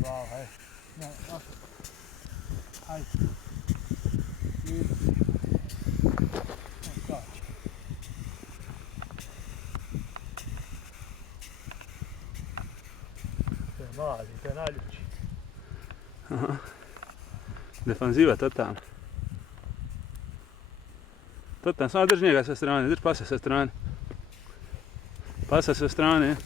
bravo, hej. Ja, også. Hej. Godt. To je mali, to je najljepši. Aha. Defanziva totalna. Totalno, samo drži njega sa strane, drži pasa sa strane. Pasa sa strane.